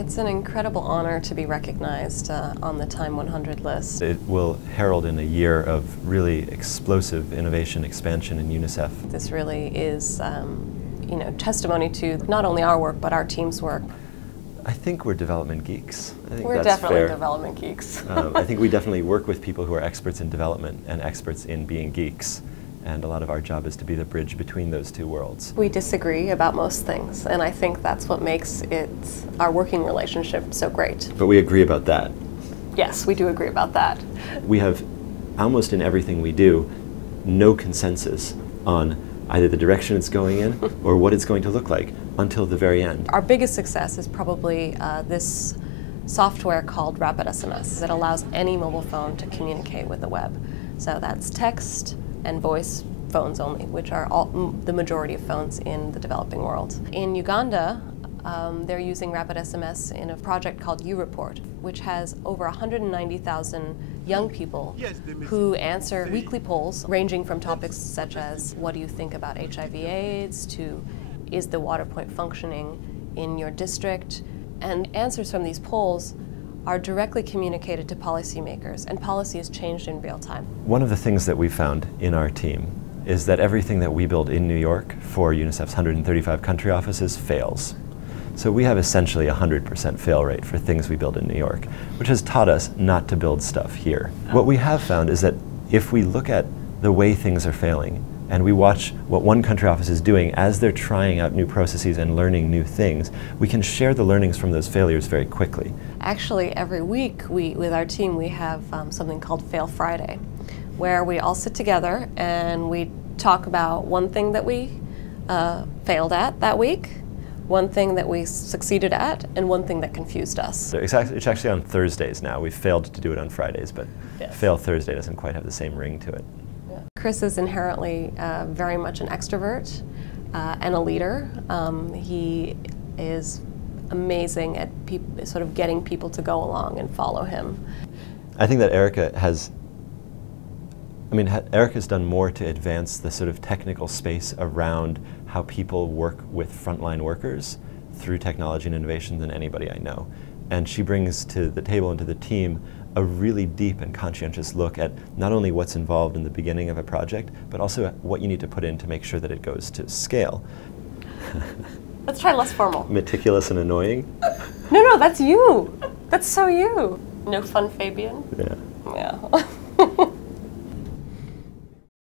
It's an incredible honor to be recognized on the Time 100 list. It will herald in a year of really explosive innovation expansion in UNICEF. This really is, testimony to not only our work, but our team's work. I think we're development geeks. I think we're that's definitely fair. development geeks. I think we definitely work with people who are experts in development and experts in being geeks. And a lot of our job is to be the bridge between those two worlds. We disagree about most things, and I think that's what makes our working relationship so great. But we agree about that. Yes, we do agree about that. We have, almost in everything we do, no consensus on either the direction it's going in or what it's going to look like until the very end. Our biggest success is probably this software called RapidSMS. It allows any mobile phone to communicate with the web. So that's text and voice phones only, which are the majority of phones in the developing world. In Uganda, they're using RapidSMS in a project called U-Report, which has over 190,000 young people who answer weekly polls ranging from topics such as what do you think about HIV/AIDS to is the water point functioning in your district? And answers from these polls are directly communicated to policymakers, and policy is changed in real time. One of the things that we found in our team is that everything that we build in New York for UNICEF's 135 country offices fails. So we have essentially a 100% fail rate for things we build in New York, which has taught us not to build stuff here. What we have found is that if we look at the way things are failing, and we watch what one country office is doing as they're trying out new processes and learning new things, we can share the learnings from those failures very quickly. Actually, every week with our team we have something called Fail Friday, where we all sit together and we talk about one thing that we failed at that week, one thing that we succeeded at, and one thing that confused us. It's actually on Thursdays now. We've failed to do it on Fridays, but yes. Fail Thursday doesn't quite have the same ring to it. Chris is inherently very much an extrovert and a leader. He is amazing at sort of getting people to go along and follow him. I think that Erica's done more to advance the sort of technical space around how people work with frontline workers through technology and innovation than anybody I know. And she brings to the table and to the team a really deep and conscientious look at not only what's involved in the beginning of a project, but also what you need to put in to make sure that it goes to scale. Let's try less formal. Meticulous and annoying? No, that's you. That's so you. No fun, Fabian? Yeah. Yeah.